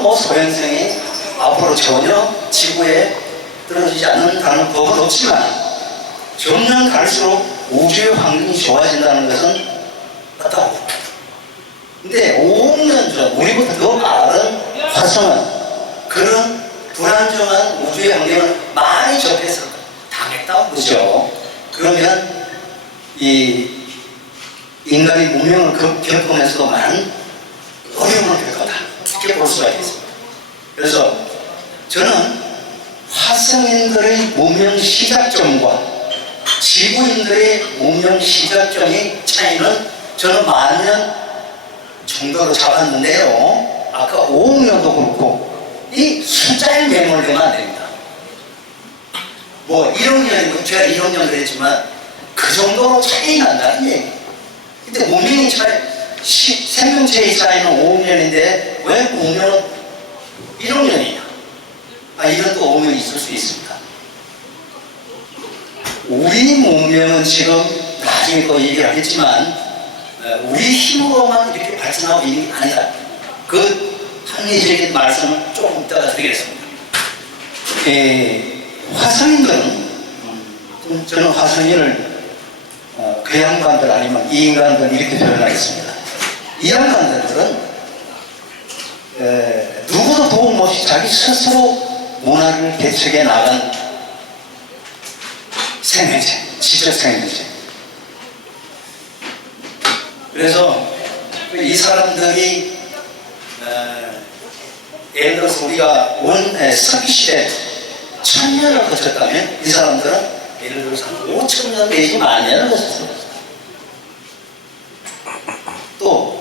뭐 소행성이 앞으로 전혀 지구에 떨어지지 않는다는 법은 없지만 점점 갈수록 우주의 환경이 좋아진다는 것은 맞다고. 근데 5억 년 전 우리보다 더 많은 화성은 그런 불안정한 우주의 환경을 많이 접해서 당했다고 그러죠. 그러면 이 인간의 문명을 겪으면서도 많은 어려움을 겪었다 이렇게 볼 수가 있습니다. 그래서 저는 화성인들의 문명 시작점과 지구인들의 문명 시작점의 차이는 저는 10,000년 정도로 잡았는데요. 아까 5억 년도 그렇고 이 숫자에 매몰되면 안 됩니다. 뭐 1억 년이고 제가 1억 년을 했지만 그 정도로 차이 난다는 얘기. 근데 문명의 차이, 생명체의 차이는 5억 년인데 왜 문명은 1억 년이냐? 이런 또 오명이 있을 수 있습니다. 우리 문명은 지금 나중에 또 얘기를 하겠지만 우리 힘으로만 이렇게 발전하고 있는 게 아니다. 그 합리적인 말씀을 조금 이따가 드리겠습니다. 화성인들은 저는 화성인을 그 양반들 아니면 이 인간들 이렇게 표현하겠습니다. 이 양반들은 누구도 도움 없이 자기 스스로 문화를 개척해 나간 생명체, 지적 생명체. 그래서 이 사람들이 예를 들어서 우리가 석기시대 1000년을 거쳤다면 이 사람들은 예를 들어서 한 5000년 내지 10,000년을 거쳤습니다. 또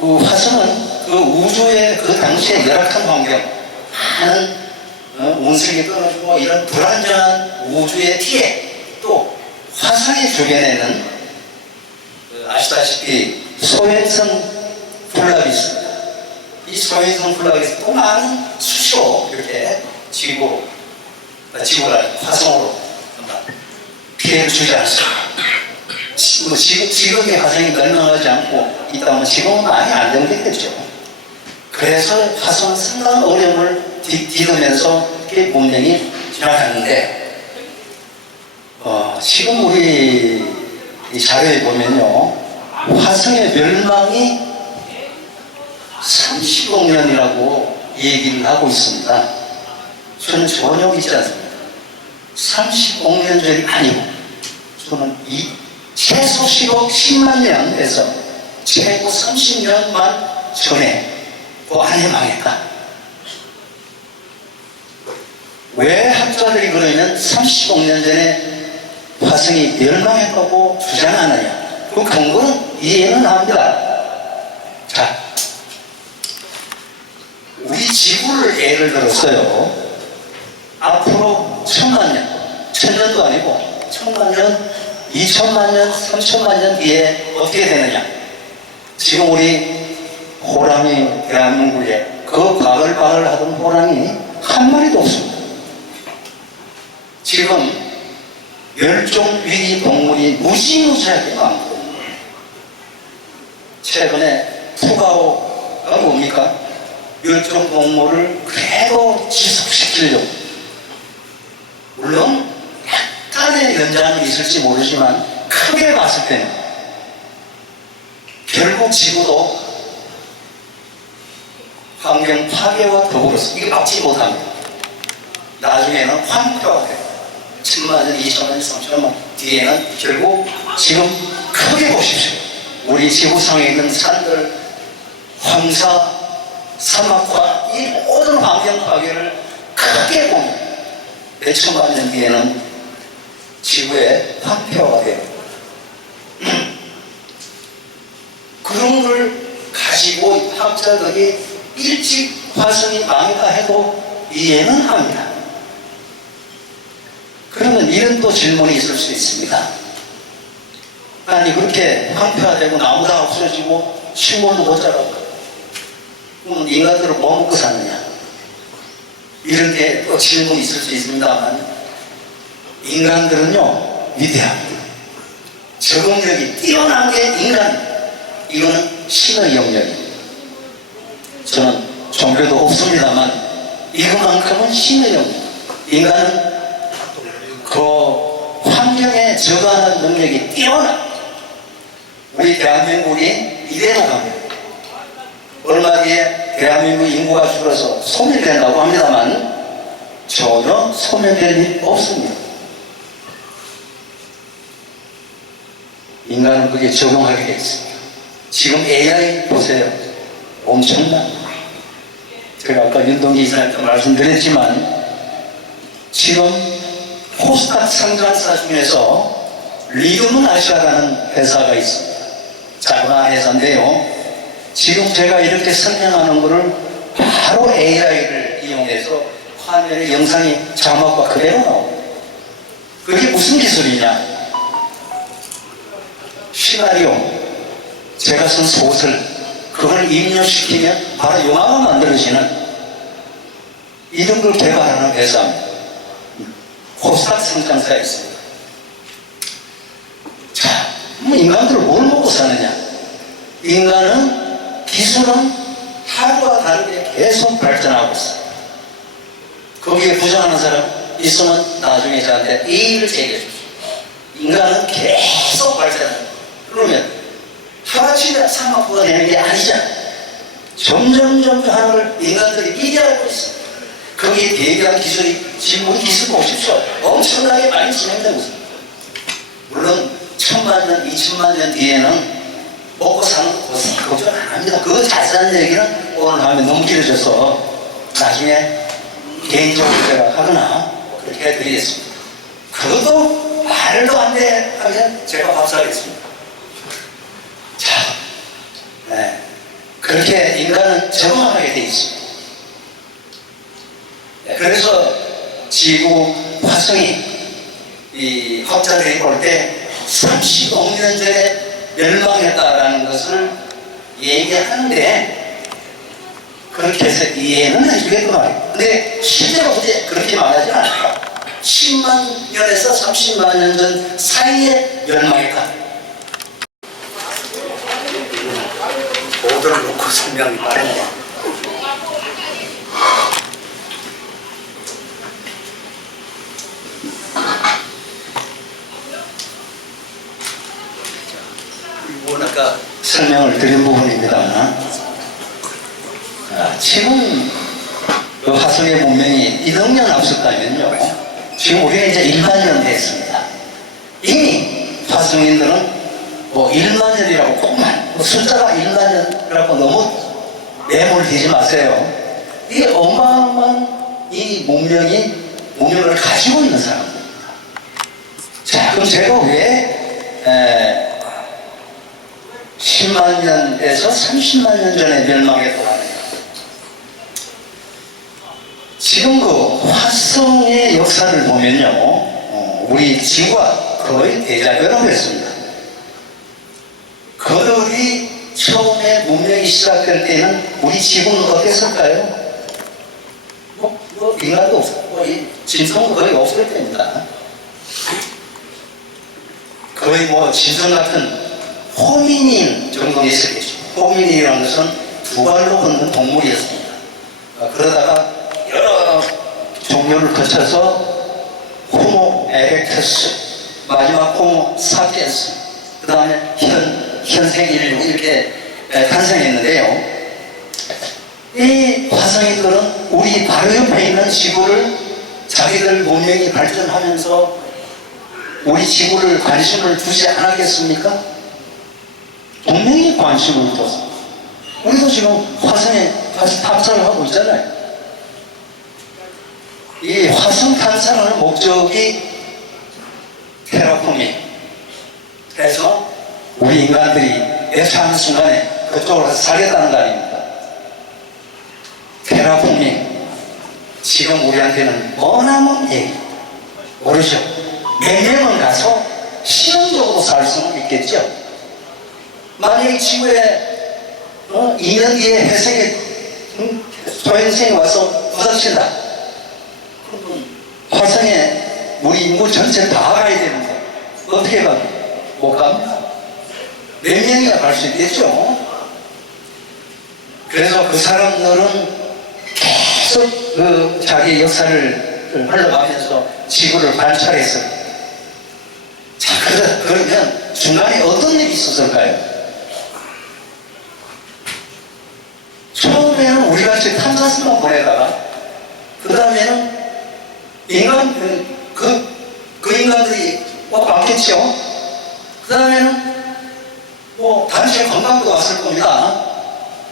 그 화성은 그 우주의 그 당시의 열악한 환경, 많은 운석이 떨어지고 이런 불안정한 우주의 티에 또 화성의 주변에는 아시다시피 소행성 플라비 있습니다. 이 소행성 플라비에서 또 많은 수시로 이렇게 지구라는 화성으로 피해를 주지 않습니다. 지금의 화성이 멸망하지 않고 있다면 지금은 많이 안정되겠죠. 그래서 화성은 상당한 어려움을 디디면서 이렇게 문명이 지나가는데 지금 우리 이 자료에 보면요, 화성의 멸망이 30억 년이라고 얘기를 하고 있습니다. 저는 전혀 있지 않습니다. 30억 년 전이 아니고 저는 최소 10만 년에서 최고 30년만 전에 그 안에 망했다. 왜 학자들이 그러면 30억 년 전에 화성이 멸망했다고 주장하느냐? 그 근거는 이해는 합니다. 자, 우리 지구를 예를 들었어요. 앞으로 1000만 년, 1000년도 아니고 1000만 년, 2000만 년, 3000만 년 뒤에 어떻게 되느냐? 지금 우리 호랑이 대한민국에 그 바글바글 하던 호랑이 한 마리도 없습니다. 지금 멸종위기 동물이 무지무지하게 많고 최근에 푸가오가 뭡니까? 멸종동물을 그대로 지속시키려고, 물론 약간의 연장은 있을지 모르지만 크게 봤을 때는 결국 지구도 환경 파괴와 더불어서 이거 막지 못합니다. 나중에는 황폐화가 돼요. 1000만 년, 2000만 년, 3000만 년 뒤에는 결국 지금 크게 보십시오. 우리 지구상에 있는 산들, 황사, 사막화, 이 모든 환경 파괴를 크게 보면 몇천만 년 뒤에는 지구에 황폐화가 돼요. 그런 걸 가지고 학자들이 일찍 화성이 망했다 해도 이해는 합니다. 그러면 이런 또 질문이 있을 수 있습니다. 아니 그렇게 황폐화되고 나무 다 없어지고 식물도 못 자라고 그럼 인간들은 뭐 먹고 사느냐? 이런 게 또 질문이 있을 수 있습니다만 인간들은요 위대합니다. 적응력이 뛰어난 게 인간, 이거는 신의 영역입니다. 저는 종교도 없습니다만 이것만큼은 신의 영입니다. 인간은 그 환경에 적응하는 능력이 뛰어나. 우리 대한민국이 이대로 갑니다. 얼마 뒤에 대한민국 인구가 줄어서 소멸된다고 합니다만 전혀 소멸될 일 없습니다. 인간은 그게 적용하게 되어 있습니다. 지금 AI 보세요. 엄청난. 제가 아까 윤동기 이사님도 말씀드렸지만 지금 코스닥 상장사 중에서 리듬은 아시아라는 회사가 있습니다. 작은 회사인데요. 지금 제가 이렇게 설명하는 것을 바로 AI를 이용해서 화면에 영상이 자막과 그대로 나옵니다. 그게 무슨 기술이냐? 시나리오, 제가 쓴 소설, 그걸 입력시키면 바로 영화가 만들어지는 이런 걸 개발하는 회사입니다. 코스닥 상장사에 있습니다. 자, 인간들은 뭘 먹고 사느냐? 인간은 기술은 하루와 다르게 계속 발전하고 있어요. 거기에 부정하는 사람 있으면 나중에 저한테 이의를 제기해 주십시오. 인간은 계속 발전합니다. 그러면 하루아침에 사막부가 되는 게 아니잖아. 점점 하나를 인간들이 미래하고 있습니다. 거기에 대비한 기술이 지금 우리 기술 보십시오. 엄청나게 많이 진행되고 있습니다. 물론 1000만 년, 2000만 년 뒤에는 먹고 사는 것은 걱정 안 합니다. 그거 자세한 얘기는 오늘 하면 너무 길어져서 나중에 개인적으로 제가 하거나 그렇게 해드리겠습니다. 그것도 말도 안 돼 하면 제가 밥사하겠습니다. 자, 네. 그렇게 인간은 적응하게 돼 있습니다. 네. 그래서 지구, 화성이 이 확장되어 올 때 30억 년 전에 멸망했다라는 것을 얘기하는데 그렇게 해서 이해는 해주겠구나. 근데 실제로 그렇게 말하지 않아요. 10만 년에서 30만 년 전 사이에 멸망했다. 보도를 놓고 설명이 빠르네. 이건 아까 설명을 드린 부분입니다. 지금 그 화성의 문명이 1억 년 앞섰다면요. 지금 우리가 이제 1만 년 됐습니다. 이미 화성인들은 뭐 1만 년이라고 꼭만 숫자가 1만 년이라고 너무 매몰되지 마세요. 이 어마어마한 이 문명을 가지고 있는 사람입니다. 자, 그럼 제가 왜 10만 년에서 30만 년 전에 멸망했다고 하느냐? 지금 그 화성의 역사를 보면요, 우리 지구와 거의 대자별하고 있습니다. 그들이 처음에 문명이 시작될 때는 우리 지구는 어땠을까요? 인간도 없었고, 진성도 거의 없을 때입니다. 거의 뭐 진성 같은 호미닌 정도는 있었겠죠. 호미닌이라는 것은 두 발로 걷는 동물이었습니다. 그러다가 여러 종류를 거쳐서 호모 에렉터스, 마지막 호모 사피엔스, 그 다음에 현생 인류 이렇게 탄생했는데요. 이 화성인들은 우리 바로 옆에 있는 지구를 자기들 문명이 발전하면서 우리 지구를 관심을 두지 않았겠습니까? 분명히 관심을 뒀습니다. 우리도 지금 화성에 가서 탐사를 하고 있잖아요. 이 화성 탐사하는 목적이 테라포밍. 그래서 우리 인간들이 애처하는 순간에 그쪽으로 가서 살겠다는 거 아닙니까? 테라포밍. 지금 우리한테는 머나먼 얘기. 모르죠? 몇 년은 가서 실험적으로 살 수는 있겠죠? 만약에 지구에 2년 뒤에 회색에 소행성이 와서 부닥친다. 그러면 화성에 우리 인구 전체 다 가야 되는데 어떻게 갑니까? 못 갑니다. 몇 명이나 갈 수 있겠죠? 그래서 그 사람들은 쭉 자기 역사를 흘러가면서 지구를 관찰했어요. 자, 그러면 중간에 어떤 일이 있었을까요? 처음에는 우리같이 탐사선만 보내다가 그 다음에는 그 인간들이 왔겠죠. 그 다음에는 단체 관광도 왔을 겁니다.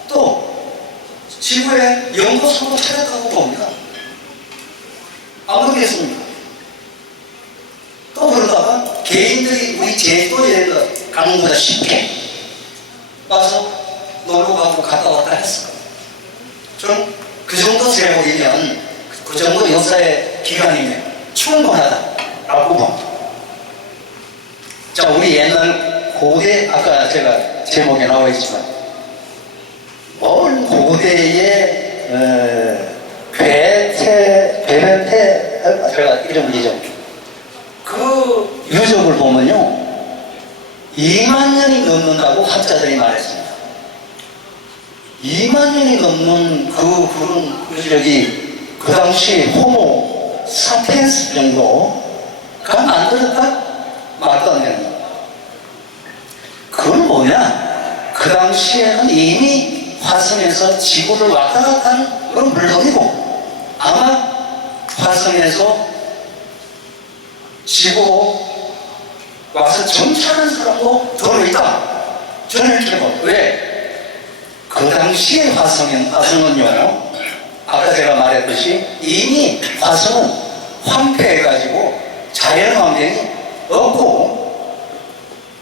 또 지구에 연구소도 차렸다고 봅니다. 안 그러겠습니까? 또 그러다가 개인들이 우리 제주도에 가는보다 쉽게 와서 놀러 가고 갔다 왔다 했어요. 좀 그 정도 세월이면, 그 정도 역사의 기간이면 충분하다라고 봅니다. 자, 우리 옛날 고대, 아까 제가 제목에 나와 있지만, 먼 고대의 괴변태, 제가 이름 기죠. 그 유적을 보면요, 2만 년이 넘는다고 학자들이 말했습니다. 2만 년이 넘는 그런 유적이 그 당시 호모 사피엔스 정도가 만들었다? 말도 안 되는 거예요. 그건 뭐냐? 그 당시에는 이미 화성에서 지구를 왔다 갔다 하는 건 물론이고, 아마 화성에서 지구 와서 정착한 사람도 더러 있다. 저는 이렇게 봐. 왜? 그 당시의 화성은요, 아까 제가 말했듯이 이미 화성은 황폐해가지고 자연 환경이 없고,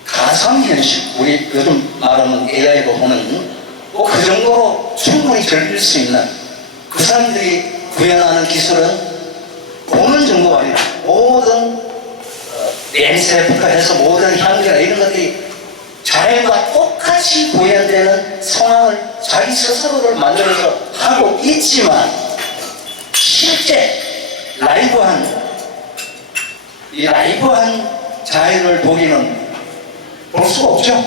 가상현실, 우리 요즘 말하는 AI로 보는 그 정도로 충분히 즐길 수 있는, 그 사람들이 구현하는 기술은 보는 정도가 아니라 모든 냄새부터 해서 모든 향기나 이런 것들이 자연과 똑같이 구현되는 상황을 자기 스스로를 만들어서 하고 있지만, 실제 라이브한 자연을 보기는 볼 수가 없죠.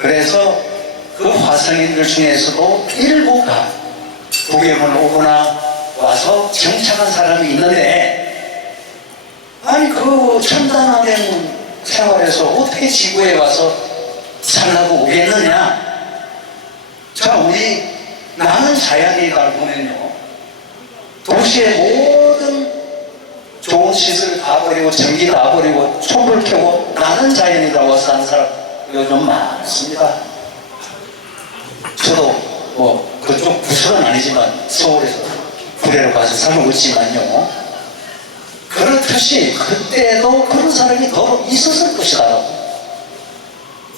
그래서 그 화성인들 중에서도 일부가 구경을 오거나 와서 정착한 사람이 있는데, 아니 그 첨단화된 생활에서 어떻게 지구에 와서 살라고 오겠느냐? 자, 나는 자연이다 보면요, 도시의 모든 좋은 시설을 다 버리고 전기 다 버리고 촛불 켜고 나는 자연이라고 사는 사람 요즘 많습니다. 저도 그쪽 부서는 아니지만 서울에서 구례로 가서 살고 있지만요, 그렇듯이 그때도 그런 사람이 더 있었을 것이다.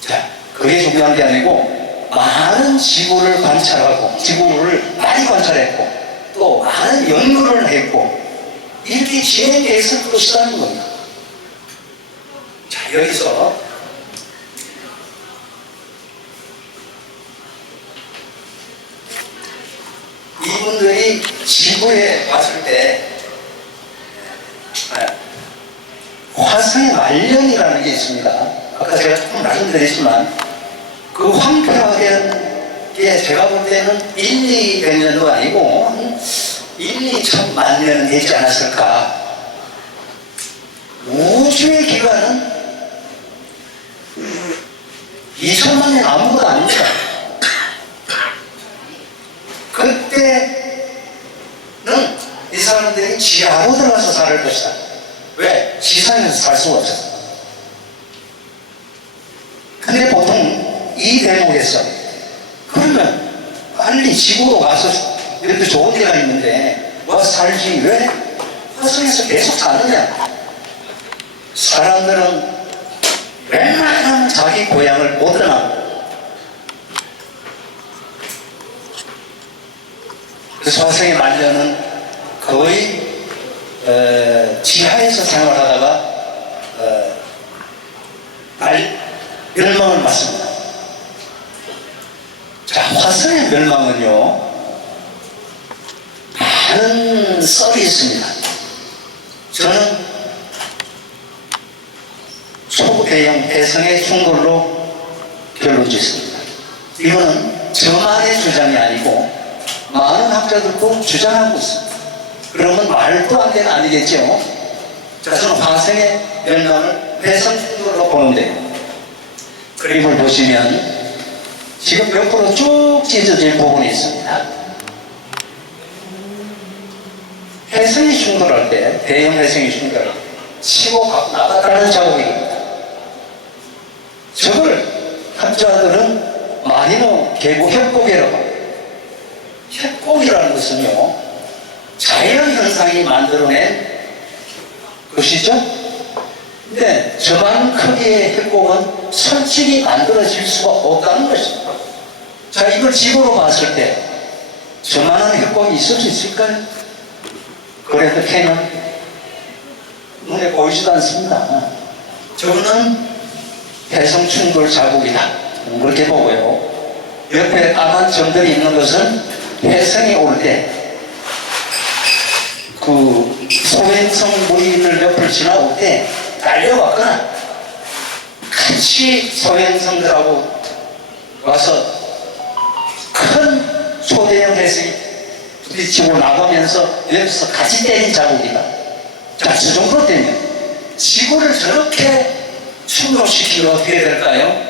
자, 그게 중요한 게 아니고, 많은 지구를 관찰하고 지구를 많이 관찰했고 또 많은 연구를 했고 이렇게 진행해서 것이라는 겁니다. 자, 여기서 이분들이 지구에 왔을 때 화성의 말년이라는 게 있습니다. 아까 제가 조금 말씀드렸지만, 그 황폐화된 게 제가 볼 때는 1, 200년도 아니고 한 1, 2천만 년은 되지 않았을까. 우주의 기간은 2천만 년 아무것도 아닙니다. 그때는 이 사람들이 지하로 들어가서 살 것이다. 왜? 지상에서 살 수가 없었어. 근데 보통 이 대목에서 그러면 빨리 지구로 와서 이렇게 좋은 데가 있는데 와서 살지 왜 화성에서 계속 사느냐? 사람들은 웬만하면 자기 고향을 못 떠나. 그래서 화성의 말년은 거의 지하에서 생활하다가 멸망을 맞습니다. 자, 화성의 멸망은요, 많은 썰이 있습니다. 저는 초대형 해성의 충돌로 결론 짓습니다. 이거는 저만의 주장이 아니고 많은 학자들도 주장하고 있습니다. 그러면 말도 안 되는 아니겠죠? 자, 저는 화성의 멸망을 회성 충돌로 보는데, 그림을 보시면 지금 옆으로 쭉 찢어진 부분이 있습니다. 회성이 충돌할 때, 대형 회성이 충돌할 때 치고 받고 나갔다는 자국입니다. 저걸 학자들은 마리노 계곡 협곡이라고 합니다. 협곡이라는 것은요, 자연현상이 만들어낸 것이죠. 근데 저만 크기의 협곡은 솔직히 만들어질 수가 없다는 것입니다. 자, 이걸 지구로 봤을 때 저만한 협곡이 있을 수 있을까요? 그래도 걔는 눈에 보이지도 않습니다. 저거는 해성 충돌 자국이다, 그렇게 보고요. 옆에 까만 점들이 있는 것은 해성이 올 때 그 소행성 무리들 옆을 지나올 때 달려왔거나 같이 소행성들하고 와서 큰 초대형 해성이 부딪히고 나가면서 여기서 같이 때린 자국이다. 자, 저 정도 되면 지구를 저렇게 충돌시키면 어떻게 될까요?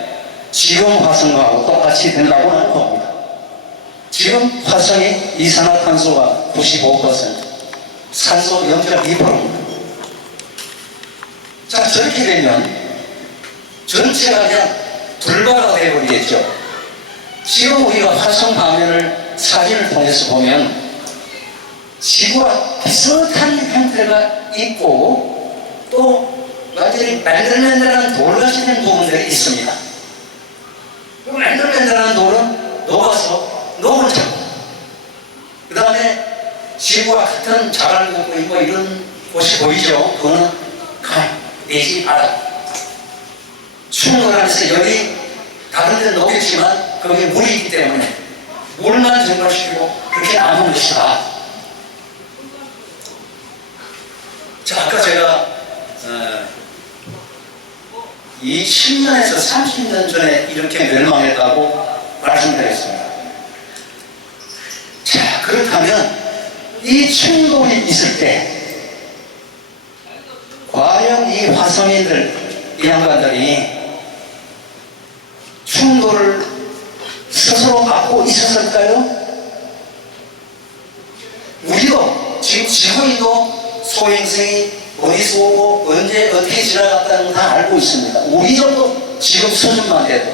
지금 화성하고 똑같이 된다고 하는 겁니다. 지금 화성의 이산화탄소가 95%, 산소 0.2%입니다. 자, 저렇게 되면 전체가 그냥 불바가 되어버리겠죠. 지금 우리가 화성 화면을 사진을 통해서 보면 지구와 비슷한 형태가 있고 또 완전히 맨들맨들한 돌같이 된 부분들이 있습니다. 그 맨들맨들한 돌은 녹아서 녹은 자국, 그 다음에 지구와 같은 자갈구고 뭐 이런 곳이 보이죠. 그거는 강 내지 바다, 충돌하면서 열이 다른 데는 녹겠지만 거기에 물이 있기 때문에 물만 증발시키고 그렇게 남은 것이다. 자, 아까 제가 10년에서 30년 전에 이렇게 멸망했다고 말씀드렸습니다. 자, 그렇다면 이 충돌이 있을 때 과연 이 화성인들, 이 양반들이 충돌을 스스로 막고 있었을까요? 우리도 지금 지구인도 소행성이 어디서 오고 언제 어떻게 지나갔다는 거 다 알고 있습니다. 우리 정도 지금 수준만 돼도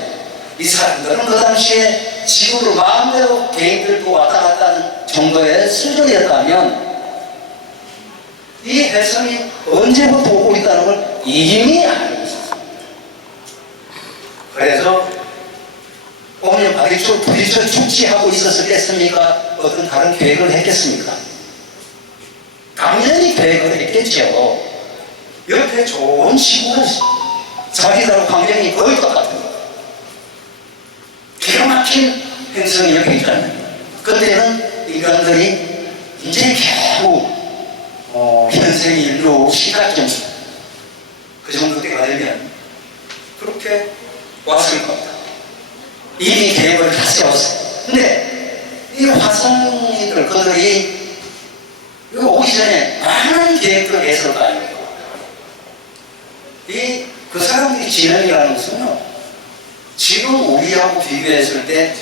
이 사람들은 그 당시에 지구를 마음대로 개인들도 왔다 갔다 하는 정도의 수준이었다면 이 해성이 언제부터 오고 있다는 걸 이미 알고 있었습니다. 그래서 오늘 부딪혀 축지하고 있었겠습니까? 어떤 다른 계획을 했겠습니까? 당연히 계획을 했겠죠. 옆에 좋은 지구가 있습니다. 자기들 환경이 거의 똑같은 거. 기가 막힌 행성이 옆에 있잖아요. 그때는 인간들이 이제 겨우 현생 인류 시각적 그 정도 때가 되면 그렇게 왔을 겁니다. 이미 계획을 다 세웠어요. 근데 이 화성인들 그들이 이거 오기 전에 많은 계획들을 했을 거 아닙니까? 그 사람들이 진행이라는 것은요, 지금 우리하고 비교했을 때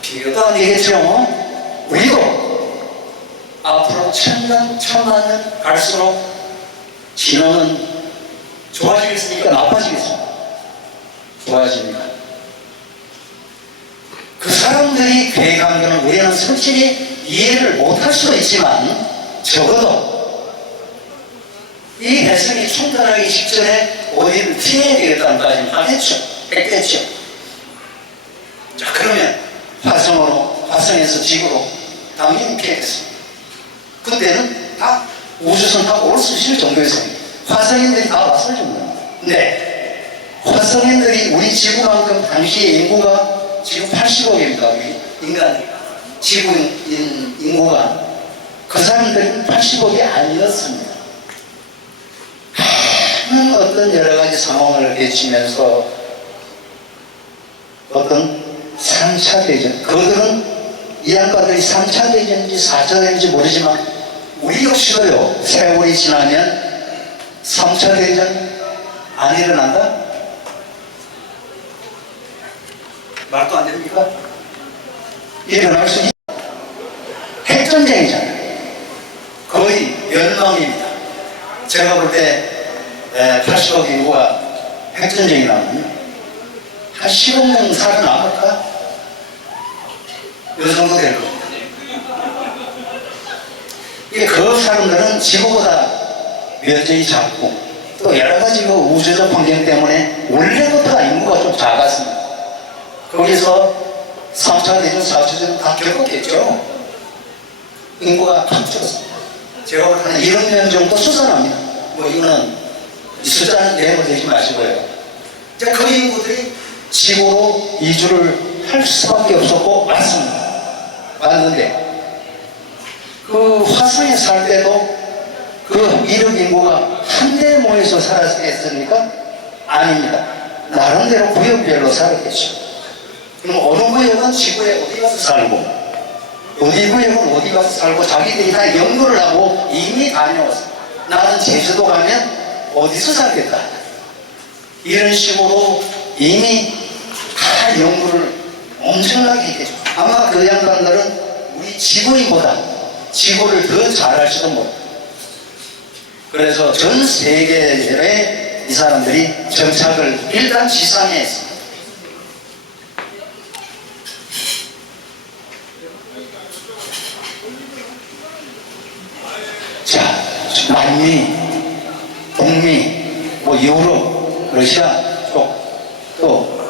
비교도 안 되겠죠. 우리도 앞으로 천만 년 갈수록 진흥은 좋아지겠습니까? 나빠지겠습니까? 좋아집니다. 그 사람들이 계획한 것은 우리는 솔직히 이해를 못할 수도 있지만 적어도 이 해성이 충돌하기 직전에 어디를 피해야 되겠다는 까지는 하겠죠. 했겠죠. 자, 그러면 화성에서 지구로 당연히 피했습니다. 그때는 다 우주선 타고 올 수 있을 정도였어요. 화성인들이 다 왔을 정도입니다. 근데 화성인들이 우리 지구만큼 당시의 인구가 지금 80억입니다. 우리 인간이. 지구 인구가. 그 사람들은 80억이 아니었습니다. 많은 어떤 여러 가지 상황을 거치면서 어떤 3차 대전, 그들은 이 양반들이 3차 대전인지 4차 대전인지 모르지만 우리 역시도요, 세월이 지나면 3차 대전 안 일어난다? 말도 안 됩니까? 일어날 수 있다. 핵전쟁이잖아요. 거의 멸망입니다. 제가 볼 때 80억 인구가 핵전쟁이 나오면 한 10억 명 살아남을까? 이 정도 될 겁니다. 그 사람들은 지구보다 면적이 작고 또 여러 가지 우주적 환경 때문에 원래부터 인구가 좀 작았습니다. 거기서 3차 대전, 4차 대전 다 겪었겠죠. 인구가 확 줄었습니다. 제가 볼 때는 1억 명 정도 수산합니다. 뭐 이거는 숫자는 내보내지 마시고요. 이제 그 인구들이 지구로 이주를 할 수밖에 없었고 왔습니다. 왔는데 그 화성에 살 때도 그 1억 인구가 한데 모여서 살았겠습니까? 아닙니다. 나름대로 구역별로 살았겠죠. 그럼 어느 구역은 지구에 어디 가서 살고 어디 구역은 어디 가서 살고 자기들이 다 연구를 하고 이미 다녀왔어. 나는 제주도 가면 어디서 살겠다. 이런 식으로 이미 다 연구를 엄청나게 했겠죠. 아마 그 양반들은 우리 지구인보다 지구를 더 잘할지도 모릅니다. 그래서 전 세계에 이 사람들이 정착을 일단 지상에 했습니다. 자, 남미, 북미, 뭐 유럽, 러시아 쪽, 또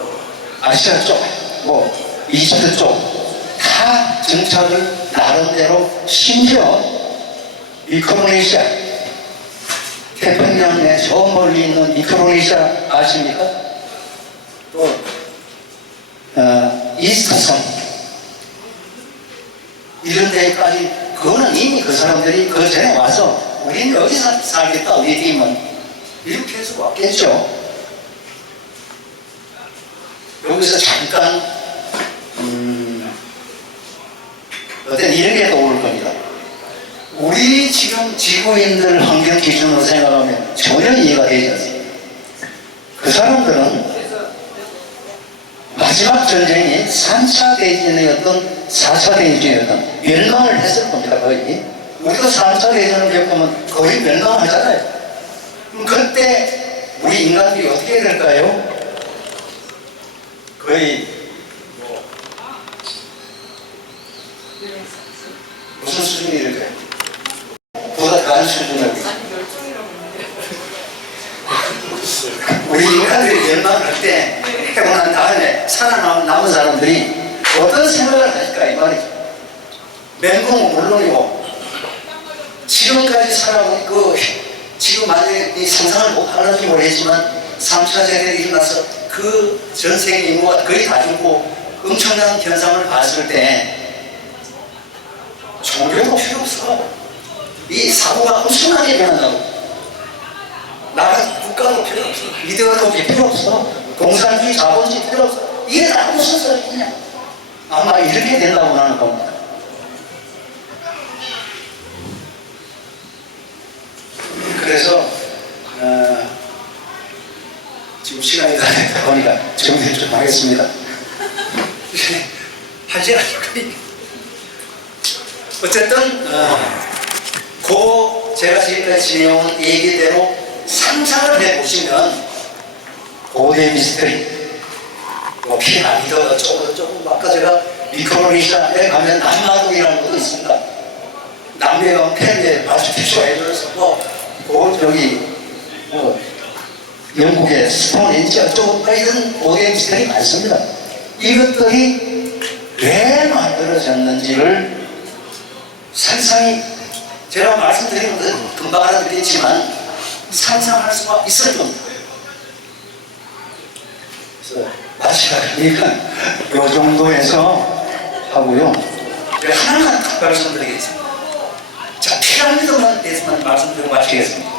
아시아 쪽, 뭐 이집트 쪽 다 정착을 나름대로 심지어 미크로네시아 태평양에 저 멀리 있는 미크로네시아 아십니까? 또 이스트섬 이런 데까지 그거는 이미 그 사람들이 그 전에 와서 우리는 여기서 살겠다 우리 팀은 이렇게 해서 왔겠죠. 여기서 잠깐 어떤 이런 게 떠오를 겁니다. 우리 지금 지구인들 환경 기준으로 생각하면 전혀 이해가 되지 않습니다. 그 사람들은 마지막 전쟁이 3차 대전이었던 4차 대전이었던 멸망을 했을 겁니다. 거의 우리도 3차 대전을 겪으면 거의 멸망하잖아요. 그럼 그때 우리 인간들이 어떻게 될까요? 거의 무슨 수준이 될까요? 보다 다른 수준으로 우리 인간들이 멸망할 때 해고 난 다음에 살아남은 사람들이 어떤 생각을 하실까 이 말이죠. 맹공은 물론이고 지금까지 살아온 지금 만약에 이 상상을 못 하는지 모르겠지만 3차 세대가 일어나서 그 전 세계 인구가 거의 다 죽고 엄청난 현상을 봤을 때 종교도 필요 없어. 이 사고가 엄청나게 변한다고. 나라 국가도 필요 없어. 이데올로기 필요 없어. 공산주의 자본주의 필요 없어. 이게 다 무슨 소리냐. 아마 이렇게 된다고 하는 겁니다. 그래서 지금 시간이 다 됐다 보니까 정리를 좀 하겠습니다. 하지 않을까. 어쨌든 제가 지금까지 진행한 얘기대로 상상을 해보시면 고대 미스터리 뭐 피라미드 어쩌고 아까 제가 미크로네시아에 가면 남마동이라는 것도 있습니다. 남미에 가면 펜에 마추픽추가 해줘서 저기 영국의 스톤헨지 어쩌고 이런 고대 미스터리 많습니다. 이것들이 왜 만들어졌는지를 상상이 제가 말씀드린 것은 금방 알아듣겠지만 상상할 수가 있을 겁니다. 그래서 마치니까 이 정도에서 하고요. 제가 하나만 딱 말씀드리겠습니다. 자, 피라미드만 대해서만 말씀드리고 마치겠습니다.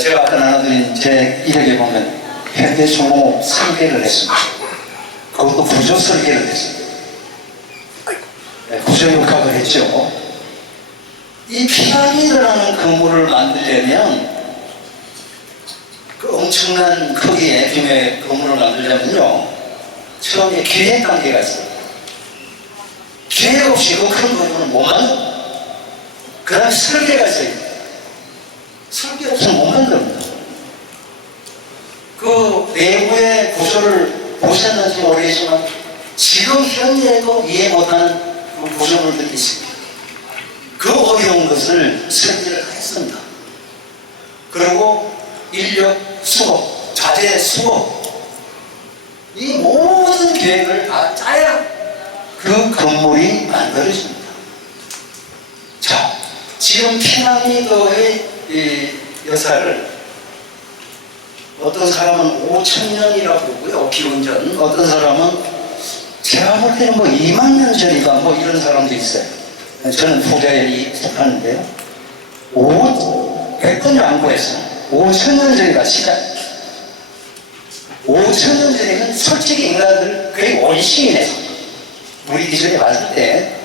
제가 아까 나눠드린 제 이력에 보면 현대 총공업 3개를 했습니다. 그것도 부조 설계를 했습니다. 구조역학을 했죠. 이 피라미드라는 건물을 만들려면 그 엄청난 크기의 빔의 건물을 만들려면요, 처음에 기획 단계가 있어요. 기획 없이 그 큰 건물을 못 만들어요. 그 다음에 설계가 있어요. 설계 없이는 못 만듭니다. 그 내부의 구조를 보셨는지 모르겠지만 지금 현재도 이해 못하는 그 구조물들이 있습니다. 그 어려운 것을 설계를 했습니다. 그리고 인력 수급, 자재 수급, 이 모든 계획을 다 짜야 그 건물이 만들어집니다. 자, 지금 피라미드의 이 역사를 어떤 사람은 5,000년이라고 보고요, 기원전. 어떤 사람은 제가 볼 때는 뭐 2만 년 전이다, 뭐 이런 사람도 있어요. 저는 후자에 속하는데요. 100번 양보했어요. 5,000년 전이다, 시간. 5,000년 전에는 솔직히 인간들 거의 원시인에서 우리 기준에 봤을 때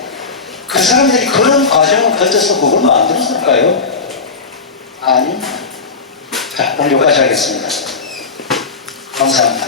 그 사람들이 그런 과정을 거쳐서 그걸 만들었을까요? 아니. 자, 오늘 여기까지 하겠습니다. 감사합니다.